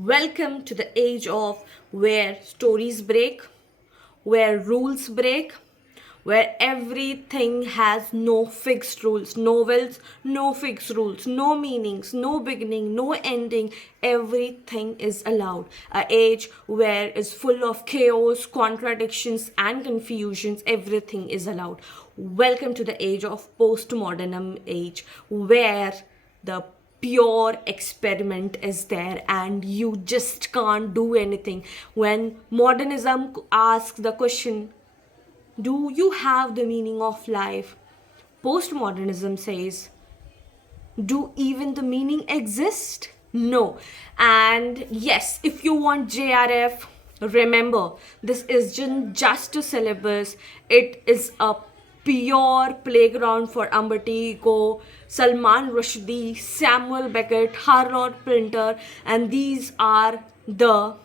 Welcome to the age of where stories break, where rules break, where everything has no fixed rules. Novels, no fixed rules, no meanings, no beginning, no ending. Everything is allowed. A age where is full of chaos, contradictions, and confusions. Everything is allowed. Welcome to the age of postmodern age, where the pure experiment is there and you just can't do anything. When modernism asks the question, do you have the meaning of life? Postmodernism says, do even the meaning exist? No. And yes, if you want JRF, remember this isn't just a syllabus, it is a pure playground for Ambati Eco, Salman Rushdie, Samuel Beckett, Harold Pinter, and these are the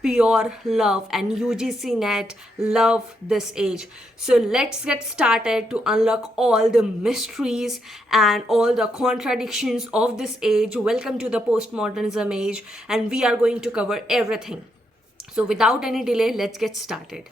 pure love, and UGC net love this age. So let's get started to unlock all the mysteries and all the contradictions of this age. Welcome to the postmodernism age, and we are going to cover everything. So without any delay, let's get started.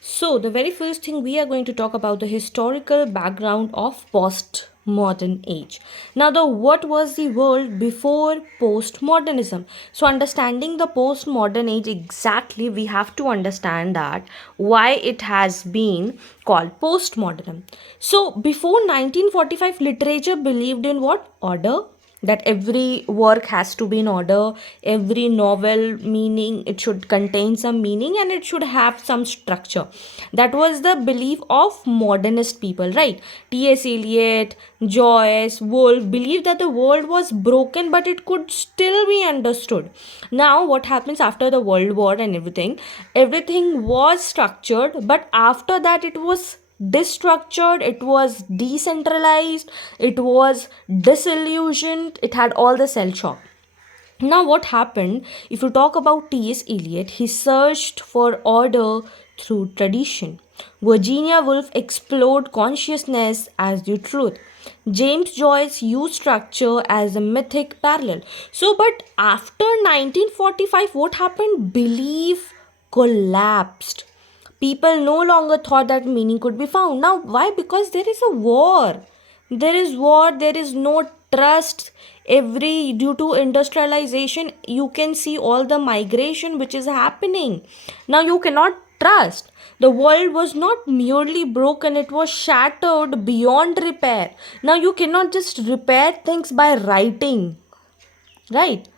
So, the very first thing we are going to talk about the historical background of postmodern age. Now, what was the world before postmodernism? So, understanding the postmodern age exactly, we have to understand that why it has been called postmodern. So, before 1945, literature believed in what? Order, that every work has to be in order, every novel meaning, it should contain some meaning and it should have some structure. That was the belief of modernist people, right? T.S. Eliot, Joyce, Woolf believed that the world was broken but it could still be understood. Now what happens after the world war and everything was structured, but after that it was destructured, it was decentralized, it was disillusioned, it had all the cell shock. Now, what happened? If you talk about T.S. Eliot, he searched for order through tradition. Virginia Woolf explored consciousness as the truth. James Joyce used structure as a mythic parallel. So, but after 1945, what happened? Belief collapsed. People no longer thought that meaning could be found. Now, why? Because there is a war. There is war, there is no trust. Every due to industrialization, you can see all the migration which is happening. Now you cannot trust. The world was not merely broken, it was shattered beyond repair. Now you cannot just repair things by writing, right?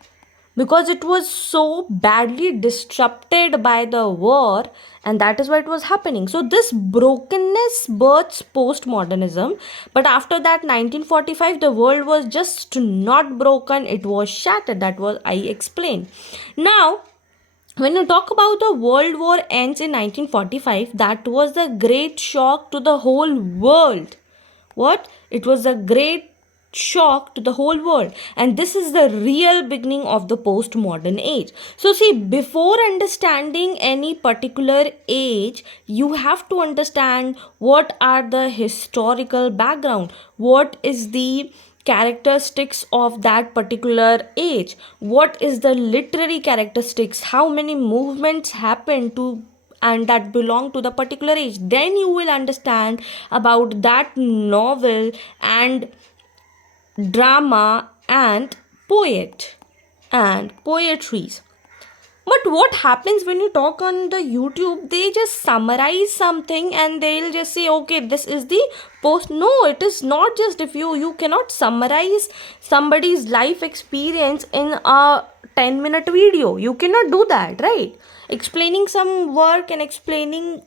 Because it was so badly disrupted by the war, and that is why it was happening. So this brokenness births postmodernism, but after that 1945 the world was just not broken, it was shattered. That was I explained. Now when you talk about the world war ends in 1945, that was the great shock to the whole world. What? It was a great shock to the whole world, and this is the real beginning of the postmodern age. So see, before understanding any particular age, you have to understand what are the historical background, what is the characteristics of that particular age, what is the literary characteristics, how many movements happen to and that belong to the particular age. Then you will understand about that novel and drama and poet and poetries. But what happens when you talk on the YouTube, they just summarize something and they'll just say, okay, this is the post. No, it is not just. If you cannot summarize somebody's life experience in a 10-minute video. You cannot do that, right? Explaining some work and explaining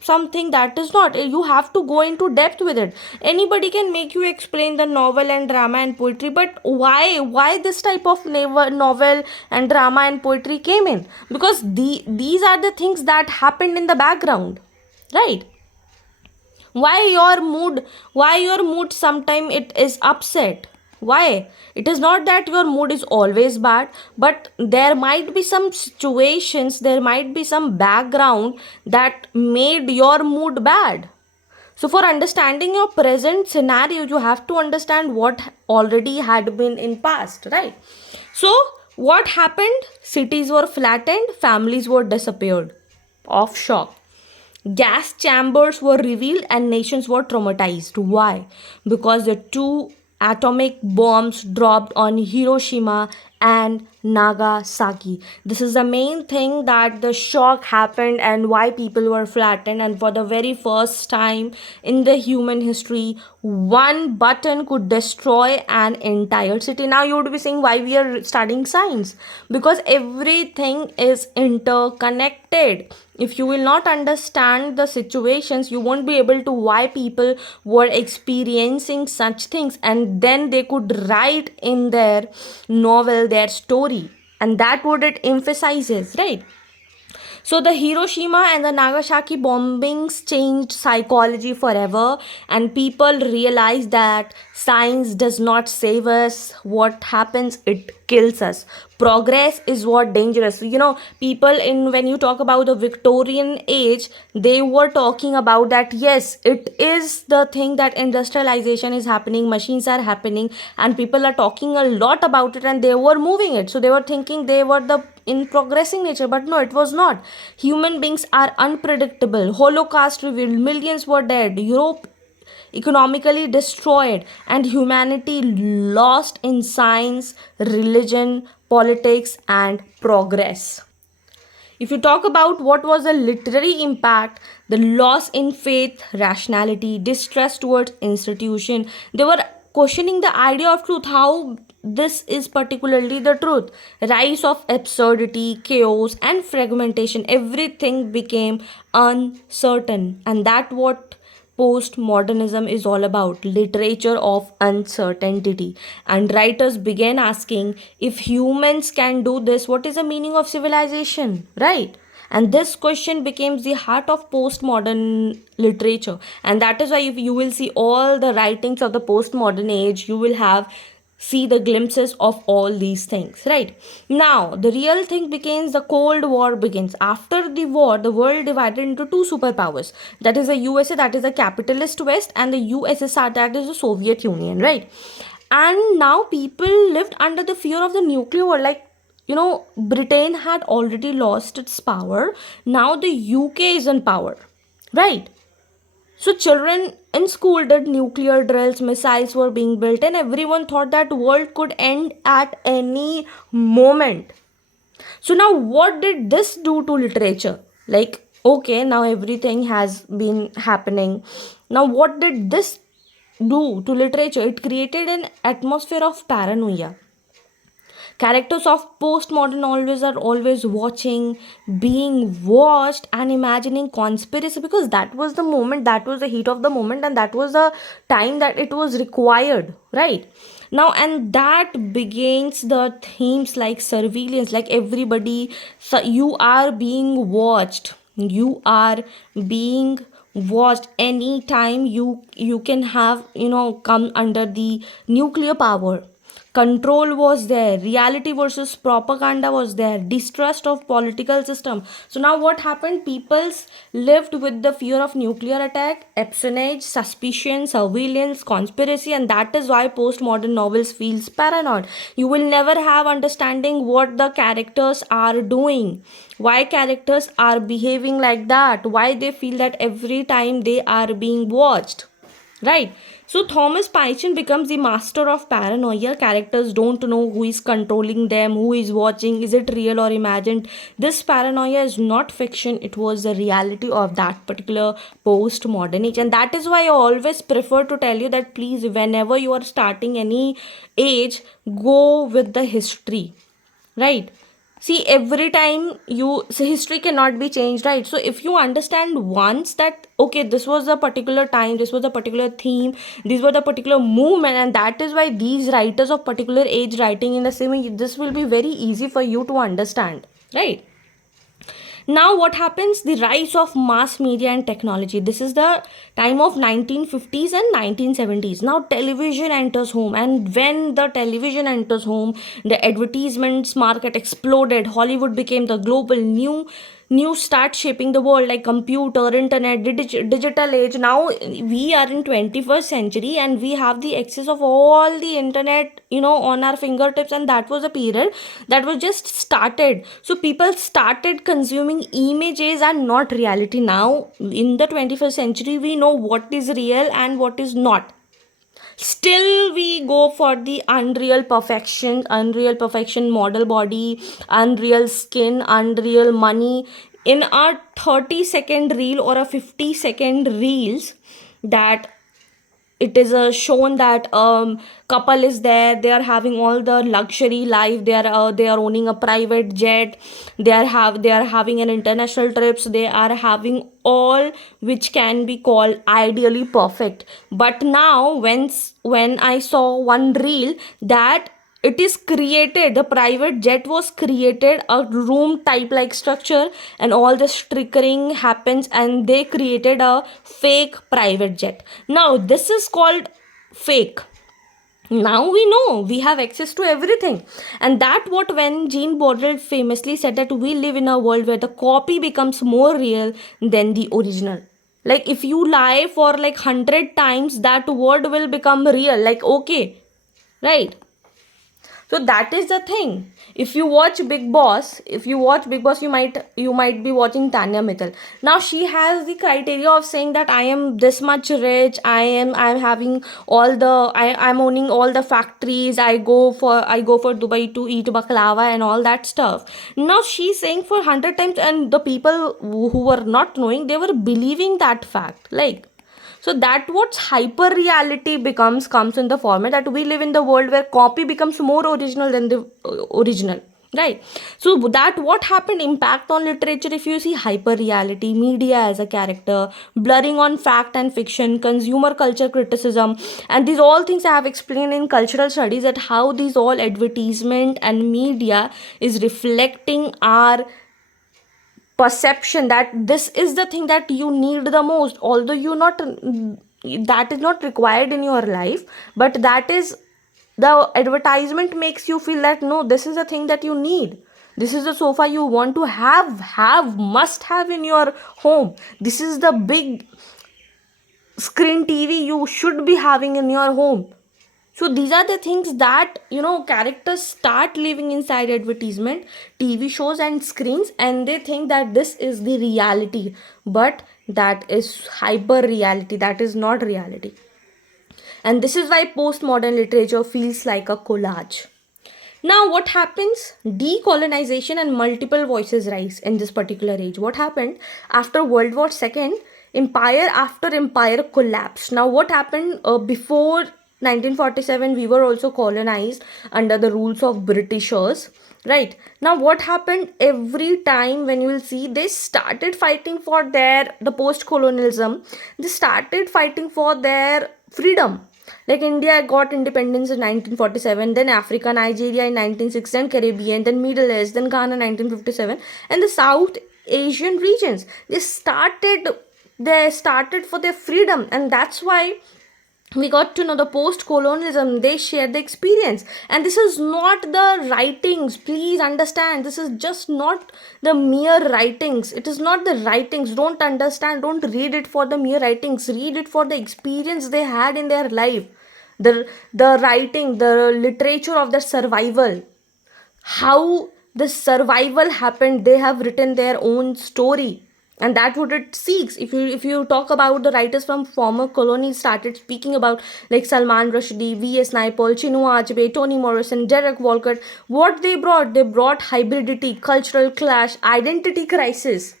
something that is not, you have to go into depth with it. Anybody can make you explain the novel and drama and poetry, but why this type of novel and drama and poetry came in? Because these are the things that happened in the background, right? Why your mood sometime it is upset? Why? It is not that your mood is always bad, but there might be some situations, there might be some background that made your mood bad. So for understanding your present scenario, you have to understand what already had been in past, right? So what happened? Cities were flattened, families were disappeared of shock. Gas chambers were revealed and nations were traumatized. Why? Because the two atomic bombs dropped on Hiroshima and Nagasaki. This is the main thing, that the shock happened and why people were flattened. And for the very first time in the human history, one button could destroy an entire city. Now you would be saying why we are studying science, because everything is interconnected. If you will not understand the situations, you won't be able to why people were experiencing such things, and then they could write in their novel their story, and that what it emphasizes, right? So the Hiroshima and the Nagasaki bombings changed psychology forever, and people realized that science does not save us. What happens? It kills us. Progress is what dangerous. People in when you talk about the Victorian age, they were talking about that. Yes, it is the thing that industrialization is happening, machines are happening, and people are talking a lot about it, and they were moving it. So they were thinking they were the in progressing nature, but no, it was not. Human beings are unpredictable. Holocaust revealed millions were dead, Europe economically destroyed, and humanity lost in science, religion, politics, and progress. If you talk about what was the literary impact, the loss in faith, rationality, distrust towards institution, they were questioning the idea of truth, how this is particularly the truth. Rise of absurdity, chaos, and fragmentation. Everything became uncertain, and that what postmodernism is all about, literature of uncertainty. And writers began asking, if humans can do this, what is the meaning of civilization, right? And this question becomes the heart of postmodern literature, and that is why if you will see all the writings of the postmodern age, you will have see the glimpses of all these things, right? Now the real thing begins. The Cold War begins. After the war, the world divided into two superpowers, that is the USA, that is the capitalist West, and the USSR, that is the Soviet Union, right? And now people lived under the fear of the nuclear war. Like, Britain had already lost its power. Now the UK is in power, right? So children in school did nuclear drills, missiles were being built, and everyone thought that world could end at any moment. So now what did this do to literature? Like, okay, now everything has been happening. Now what did this do to literature? It created an atmosphere of paranoia. Characters of postmodern always are always watching, being watched, and imagining conspiracy, because that was the moment, that was the heat of the moment, and that was the time that it was required, right? Now, and that begins the themes like surveillance, like everybody, so you are being watched. You are being watched anytime you can have come under the nuclear power. Control was there, reality versus propaganda was there, distrust of political system. So now what happened? Peoples lived with the fear of nuclear attack, espionage, suspicion, surveillance, conspiracy, and that is why postmodern novels feels paranoid. You will never have understanding what the characters are doing, why characters are behaving like that, why they feel that every time they are being watched, right? So Thomas Pynchon becomes the master of paranoia. Characters don't know who is controlling them, who is watching, is it real or imagined. This paranoia is not fiction, it was the reality of that particular postmodern age. And that is why I always prefer to tell you that please, whenever you are starting any age, go with the history, right? See, every time history cannot be changed, right? So if you understand once that okay, this was a particular time, this was a particular theme, these were the particular movement, and that is why these writers of particular age writing in the same way, this will be very easy for you to understand, right? Now what happens? The rise of mass media and technology. This is the time of 1950s and 1970s. Now television enters home, and when the television enters home, the advertisements market exploded. Hollywood became the global new news start shaping the world, like computer, internet, digital age. Now we are in 21st century and we have the access of all the internet, on our fingertips. And that was a period that was just started. So people started consuming images and not reality. Now in the 21st century, we know what is real and what is not. Still we go for the unreal perfection, model body, unreal skin, unreal money in our 30-second reel or a 50-second reels, that it is shown that couple is there, they are having all the luxury life, they are owning a private jet, they are having an international trips, they are having all which can be called ideally perfect. But now when I saw one reel, that it is created, the private jet was created, a room type like structure, and all this triggering happens, and they created a fake private jet. Now this is called fake. Now we know, we have access to everything. And that what when Jean Baudrillard famously said that we live in a world where the copy becomes more real than the original. Like if you lie for like 100 times, that word will become real, like okay, right? So that is the thing. If you watch big boss, you might be watching Tanya Mittal. Now she has the criteria of saying that I am this much rich, I'm having I'm owning all the factories, I go for Dubai to eat baklava and all that stuff. Now she's saying for 100 times, and the people who were not knowing, they were believing that fact, like. So that what hyper reality becomes comes in the format that we live in the world where copy becomes more original than the original, right? So that what happened impact on literature. If you see hyper reality, media as a character, blurring on fact and fiction, consumer culture criticism, and these all things I have explained in cultural studies, that how these all advertisement and media is reflecting our perception, that this is the thing that you need the most, although you not, that is not required in your life, but that is, the advertisement makes you feel that no, this is the thing that you need, this is the sofa you want to must have in your home, this is the big screen TV you should be having in your home. So these are the things that characters start living inside advertisement, TV shows and screens, and they think that this is the reality, but that is hyper reality, that is not reality. And this is why postmodern literature feels like a collage. Now, what happens? Decolonization and multiple voices rise in this particular age. What happened after World War II? Empire after empire collapsed. Now, what happened before 1947? We were also colonized under the rules of Britishers. Right now, what happened every time when you will see they started fighting for the post colonialism, they started fighting for their freedom. Like India got independence in 1947, then Africa, Nigeria in 1960, then Caribbean, then Middle East, then Ghana 1957, and the South Asian regions. They started for their freedom, and that's why we got to know the post-colonialism. They share the experience, and this is not the writings. Please understand, this is just not the mere writings. It is not the writings. Don't read it for the mere writings. Read it for the experience they had in their life, the writing, the literature of the survival, how the survival happened. They have written their own story, and that what it seeks. If you talk about the writers from former colonies started speaking about, like Salman Rushdie, V.S. Naipaul, Chinua Achebe, Toni Morrison, Derek Walcott, what they brought hybridity, cultural clash, identity crisis.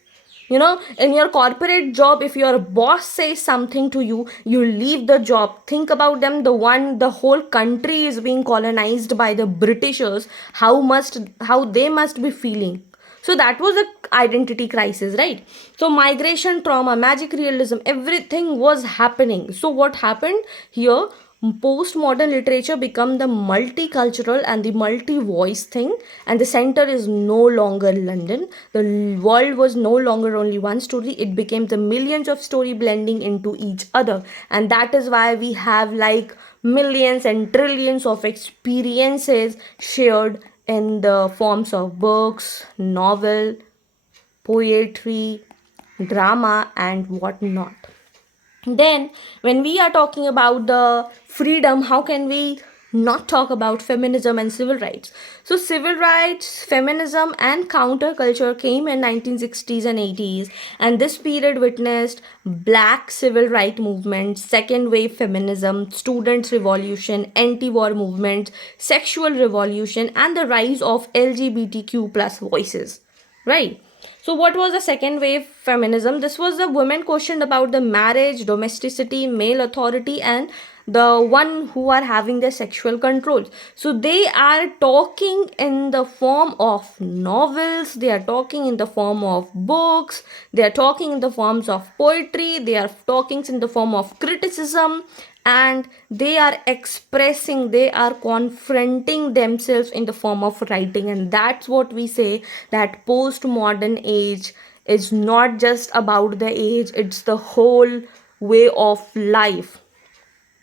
In your corporate job, if your boss says something to you, you leave the job. Think about them, the whole country is being colonized by the Britishers. How they must be feeling. So that was a identity crisis, right? So migration trauma, magic realism, everything was happening. So what happened here? Postmodern literature become the multicultural and the multi-voice thing, and the center is no longer London. The world was no longer only one story, it became the millions of story blending into each other. And that is why we have like millions and trillions of experiences shared in the forms of books, novel, poetry, drama, and whatnot. Then, when we are talking about the freedom, how can we not talk about feminism and civil rights? So, civil rights, feminism, and counterculture came in 1960s and 80s, and this period witnessed black civil rights movement, second wave feminism, students' revolution, anti-war movements, sexual revolution, and the rise of LGBTQ plus voices. Right. So, what was the second wave feminism? This was the women questioned about the marriage, domesticity, male authority, and the one who are having the sexual controls. So, they are talking in the form of novels, they are talking in the form of books, they are talking in the forms of poetry, they are talking in the form of criticism, and they are expressing, they are confronting themselves in the form of writing. And that's what we say, that postmodern age is not just about the age, it's the whole way of life.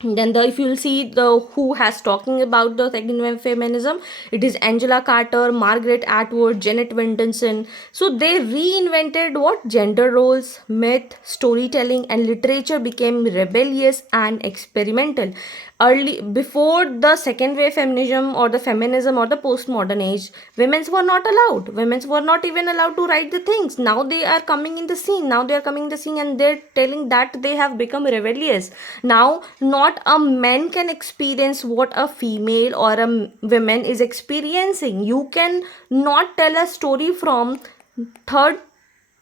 Then if you'll see the who has talking about the second wave feminism, it is Angela Carter, Margaret Atwood, Janet Winterson. So they reinvented what gender roles, myth, storytelling, and literature became rebellious and experimental. Early before the second wave feminism or the feminism or the postmodern age, women were not allowed. Women were not even allowed to write the things. Now they are coming in the scene. Now they are coming in the scene and they're telling that they have become rebellious. Now not a man can experience what a female or a woman is experiencing. You can not tell a story from third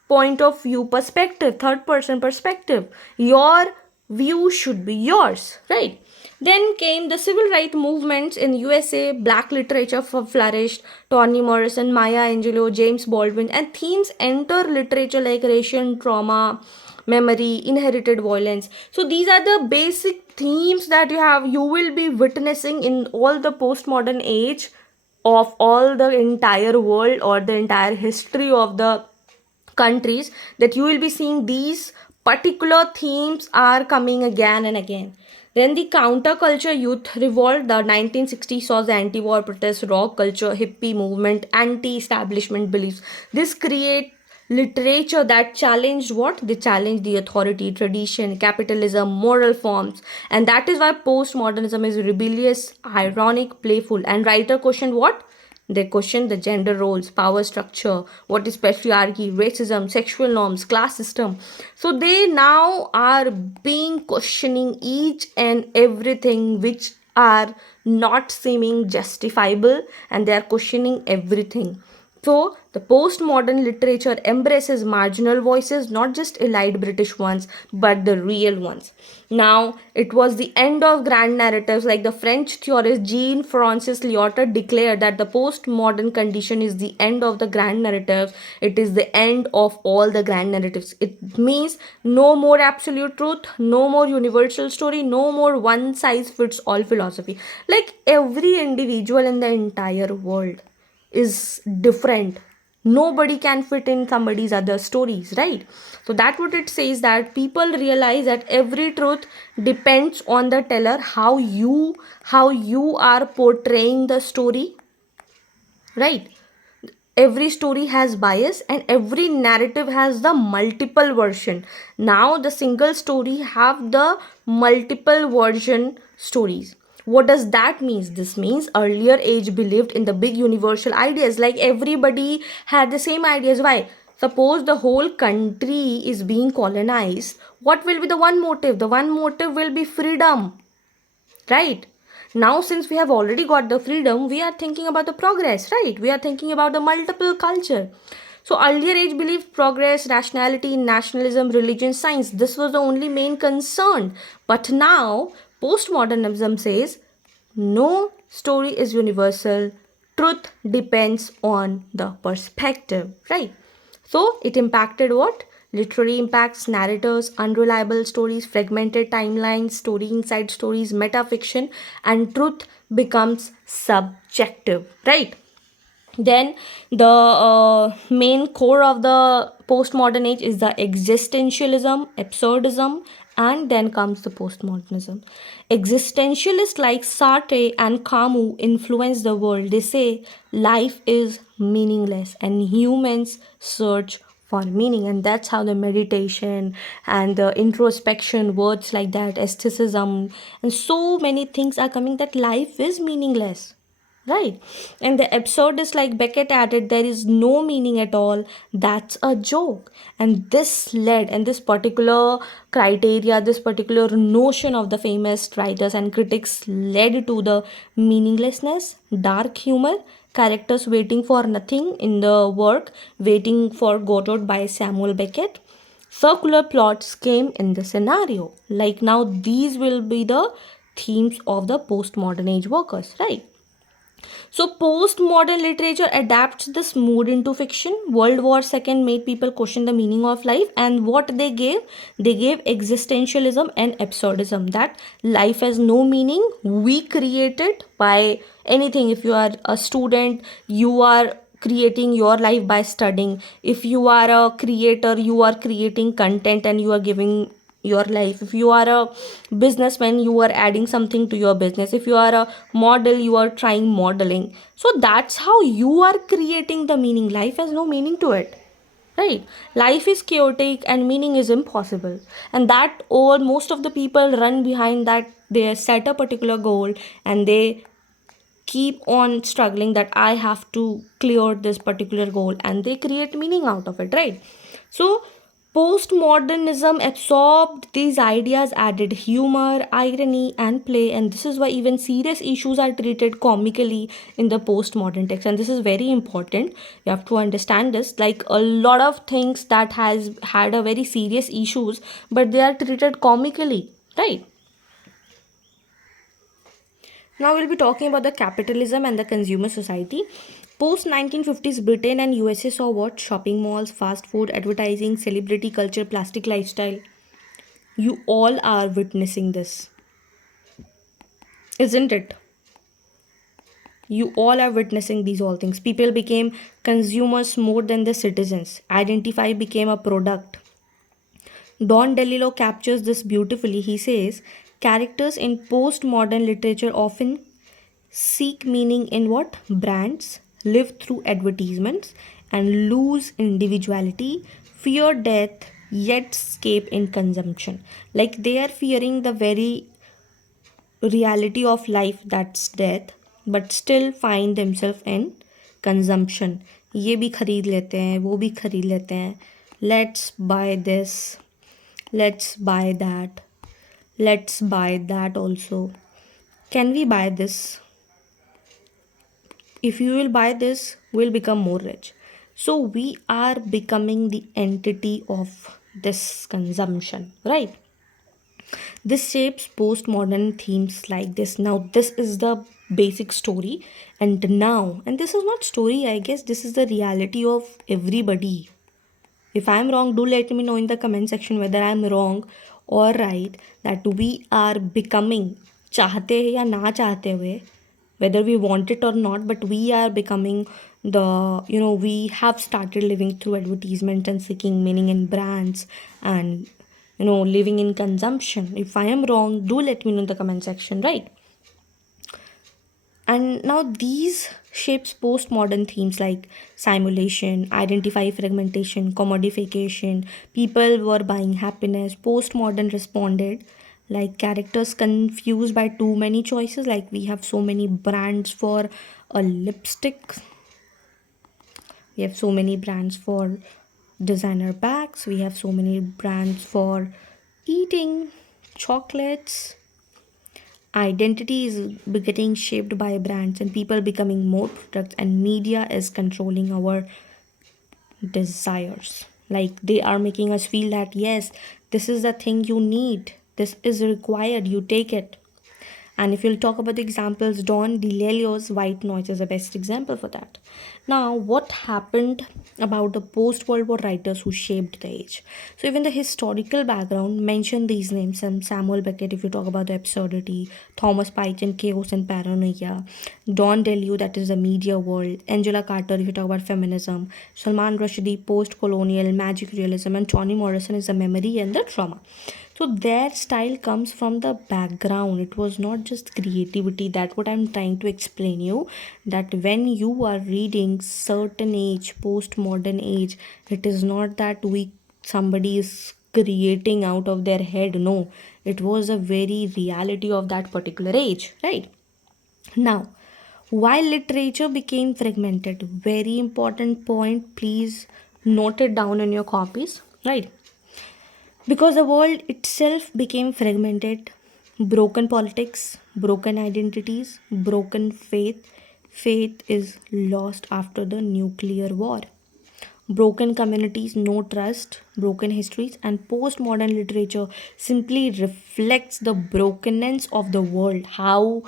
point of view perspective, third person perspective. Your view should be yours, right? Then came the civil rights movements in USA. Black literature flourished. Toni Morrison, Maya Angelou, James Baldwin, and themes enter literature like racial trauma, memory, inherited violence. So these are the basic themes that you will be witnessing in all the postmodern age of all the entire world or the entire history of the countries, that you will be seeing these particular themes are coming again and again. Then the counterculture youth revolt, the 1960s saw the anti-war protest, rock culture, hippie movement, anti-establishment beliefs. This create literature that challenged what? They challenged the authority, tradition, capitalism, moral forms. And that is why postmodernism is rebellious, ironic, playful. And writer questioned what? They question the gender roles, power structure, what is patriarchy, racism, sexual norms, class system. So they now are being questioning each and everything which are not seeming justifiable, and they are questioning everything. So, the postmodern literature embraces marginal voices, not just elite British ones, but the real ones. Now, it was the end of grand narratives, like the French theorist Jean-Francois Lyotard declared that the postmodern condition is the end of the grand narratives. It is the end of all the grand narratives. It means no more absolute truth, no more universal story, no more one size fits all philosophy. Like every individual in the entire world is different. Nobody can fit in somebody's other stories, right? So that what it says, that people realize that every truth depends on the teller, how you are portraying the story, right? Every story has bias and every narrative has the multiple version. Now the single story have the multiple version stories. What does that mean? This means earlier age believed in the big universal ideas, like everybody had the same ideas. Why? Suppose the whole country is being colonized, what will be the one motive? The one motive will be freedom, right? Now since we have already got the freedom, we are thinking about the progress, right? We are thinking about the multiple culture. So earlier age believed progress, rationality, nationalism, religion, science, this was the only main concern. But now postmodernism says no story is universal, truth depends on the perspective, right? So it impacted what? Literary impacts, narrators, unreliable stories, fragmented timelines, story inside stories, metafiction, and truth becomes subjective, right? Then the main core of the postmodern age is the existentialism, absurdism, and then comes the postmodernism. Existentialists like Sartre and Camus influence the world. They say life is meaningless and humans search for meaning. And that's how the meditation and the introspection, words like that, aestheticism, and so many things are coming, that life is meaningless. Right. And the absurd is, like Beckett added, there is no meaning at all. That's a joke. And this led, and this particular criteria, this particular notion of the famous writers and critics led to the meaninglessness, dark humor, characters waiting for nothing in the work, Waiting for Godot by Samuel Beckett. Circular plots came in the scenario. Like now, these will be the themes of the postmodern age workers, right? So postmodern literature adapts this mood into fiction. World War II made people question the meaning of life, and what they gave existentialism and absurdism. That life has no meaning. We create it by anything. If you are a student, you are creating your life by studying. If you are a creator, you are creating content and you are giving your life. If you are a businessman, you are adding something to your business. If you are a model, you are trying modeling. So that's how you are creating the meaning. Life has no meaning to it, right? Life is chaotic and meaning is impossible. And that all most of the people run behind that. They set a particular goal and they keep on struggling that I have to clear this particular goal, and they create meaning out of it, right? So postmodernism absorbed these ideas, added humor, irony, and play, and this is why even serious issues are treated comically in the postmodern text. And this is very important. You have to understand this. Like a lot of things that has had a very serious issues, but they are treated comically, right? Now we'll be talking about the capitalism and the consumer society. Post 1950s Britain and USA saw what? Shopping malls, fast food, advertising, celebrity culture, plastic lifestyle. You all are witnessing this, isn't it? You all are witnessing these all things. People became consumers more than the citizens. Identify became a product. Don DeLillo captures this beautifully. He says characters in postmodern literature often seek meaning in what? Brands, live through advertisements, and lose individuality, fear death, yet escape in consumption. Like they are fearing the very reality of life, that's death, but still find themselves in consumption. ये भी खरीद लेते हैं, वो भी खरीद लेते हैं. Let's buy this, let's buy that, let's buy that also. Can we buy this? If you will buy this, we'll become more rich. So we are becoming the entity of this consumption, right? This shapes postmodern themes like this. Now, this is the basic story, and this is not story, I guess, this is the reality of everybody. If I'm wrong, do let me know in the comment section whether I'm wrong or right, that we are becoming, चाहते हैं या ना चाहते हुए, whether we want it or not, but we are becoming we have started living through advertisement and seeking meaning in brands and living in consumption. If I am wrong, do let me know in the comment section, right? And now these shapes postmodern themes like simulation, identify fragmentation, commodification. People were buying happiness. Postmodern responded like characters confused by too many choices. Like we have so many brands for a lipstick. We have so many brands for designer bags. We have so many brands for eating chocolates. Identity is getting shaped by brands and people becoming more products, and media is controlling our desires. Like they are making us feel that yes, this is the thing you need, this is required, you take it. And if you'll talk about the examples, Don DeLillo's White Noise is the best example for that. Now, what happened about the post-World War writers who shaped the age? So even the historical background mention these names. Samuel Beckett, if you talk about the absurdity, Thomas Pynchon, Chaos and Paranoia, Don DeLillo, that is the media world, Angela Carter, if you talk about feminism, Salman Rushdie, post-colonial, magic realism, and Toni Morrison is the memory and the trauma. So their style comes from the background. It was not just creativity. That what I'm trying to explain you, that when you are reading certain age, postmodern age, it is not that we somebody is creating out of their head. No, it was a very reality of that particular age, right? Now, why literature became fragmented? Very important point. Please note it down in your copies, right? Because the world itself became fragmented, broken politics, broken identities, broken faith. Faith is lost after the nuclear war. Broken communities, no trust, broken histories, and postmodern literature simply reflects the brokenness of the world, how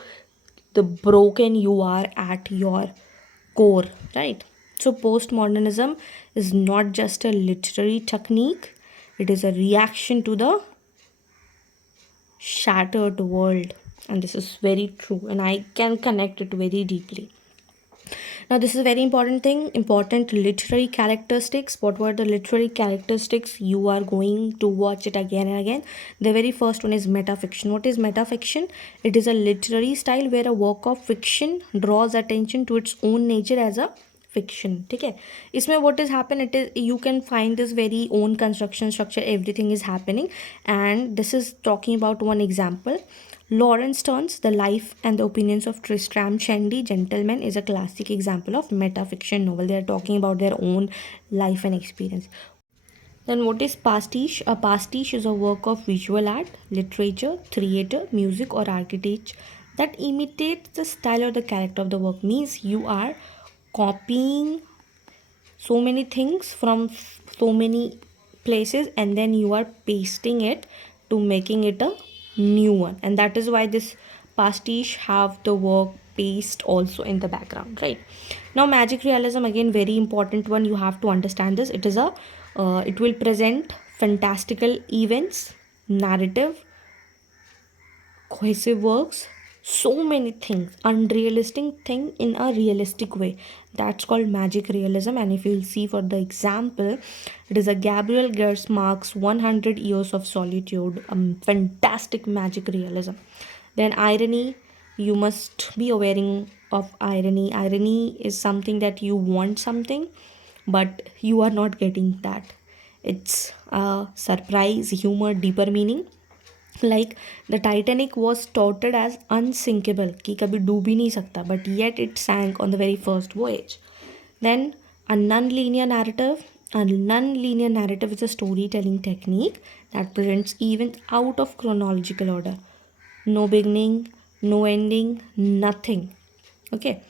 the broken you are at your core, right? So postmodernism is not just a literary technique, it is a reaction to the shattered world. And this is very true, and I can connect it very deeply. Now, this is a very important thing. Important literary characteristics. What were the literary characteristics? You are going to watch it again and again. The very first one is metafiction. What is metafiction? It is a literary style where a work of fiction draws attention to its own nature as a fiction. ठीक है, इसमें what is happen, it is you can find this very own construction structure, everything is happening. And this is talking about one example. Lawrence Stern's The Life and the Opinions of Tristram Shandy, Gentleman, is a classic example of metafiction novel. They are talking about their own life and experience. Then what is pastiche? A pastiche is a work of visual art, literature, theatre, music or architecture that imitates the style or the character of the work. Means you are copying so many things from so many places and then you are pasting it to making it a new one, and that is why this pastiche have the work paste also in the background, right? Now magic realism, again very important one, you have to understand this. It is a it will present fantastical events, narrative, cohesive works, so many things, unrealistic thing in a realistic way. That's called magic realism. And if you'll see for the example, it is a Gabriel Garcia Marquez 100 Years of Solitude, fantastic magic realism. Then irony, you must be aware of irony. Irony is something that you want something but you are not getting that. It's a surprise, humor, deeper meaning. Like the Titanic was touted as unsinkable, कि कभी डूब ही नहीं सकता, but yet it sank on the very first voyage. Then a non-linear narrative. A non-linear narrative is a storytelling technique that presents events out of chronological order. No beginning, no ending, nothing. Okay.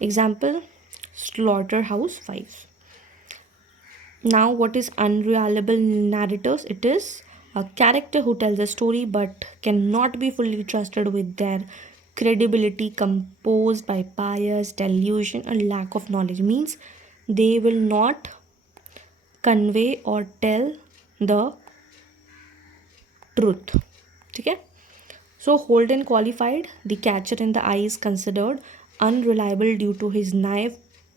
Example, Slaughterhouse-Five. Now, what is unreliable narrators? It is a character who tells a story but cannot be fully trusted with their credibility, composed by bias, delusion, and lack of knowledge. Means they will not convey or tell the truth. Okay? So Holden qualified The Catcher in the Rye is considered unreliable due to his naive,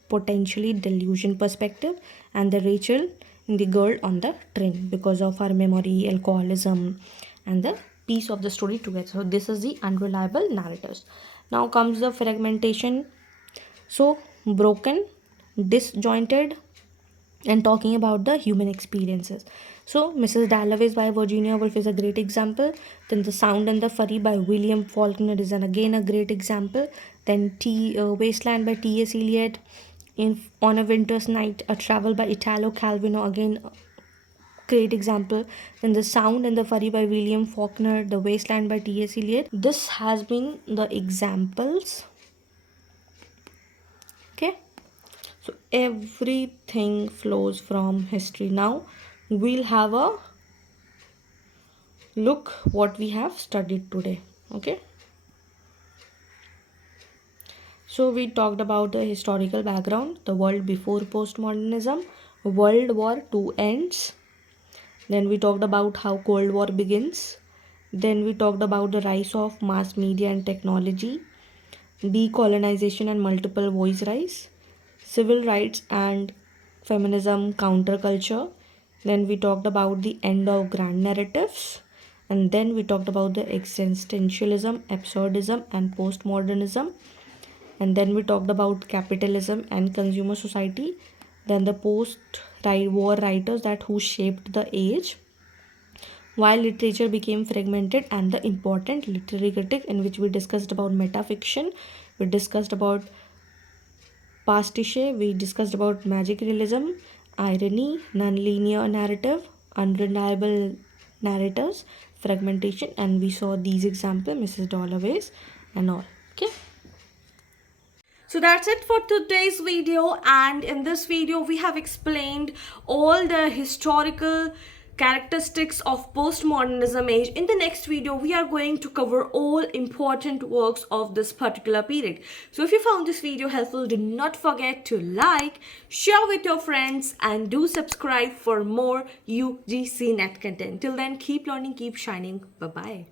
potentially delusion perspective, and the Rachel in The Girl on the Train because of her memory, alcoholism, and the piece of the story together. So this is the unreliable narratives. Now comes the fragmentation. So broken, disjointed, and talking about the human experiences. So, Mrs. Dalloway's by Virginia Woolf is a great example. Then The Sound and the Fury by William Faulkner is again a great example. Then Wasteland by T.S. Eliot. On a Winter's Night, A Travel by Italo Calvino, again great example. Then The Sound and the Fury by William Faulkner, The Wasteland by T.S. Eliot. This has been the examples. Okay. So everything flows from history. Now we'll have a look what we have studied today. Okay. So we talked about the historical background, the world before postmodernism, World War II ends. Then we talked about how Cold War begins. Then we talked about the rise of mass media and technology, decolonization and multiple voice rise, civil rights and feminism, counterculture. Then we talked about the end of grand narratives, And then we talked about the existentialism, absurdism, and postmodernism. And then we talked about capitalism and consumer society. Then the post-war writers that who shaped the age, why literature became fragmented, and the important literary critic, in which we discussed about metafiction, we discussed about pastiche, we discussed about magic realism, irony, non-linear narrative, unreliable narrators, fragmentation, and we saw these examples, Mrs. Dalloway's and all. Okay. So that's it for today's video, and in this video we have explained all the historical characteristics of postmodernism age. In the next video we are going to cover all important works of this particular period. So if you found this video helpful, do not forget to like, share with your friends, and do subscribe for more UGC net content. Till then, keep learning, keep shining. Bye bye.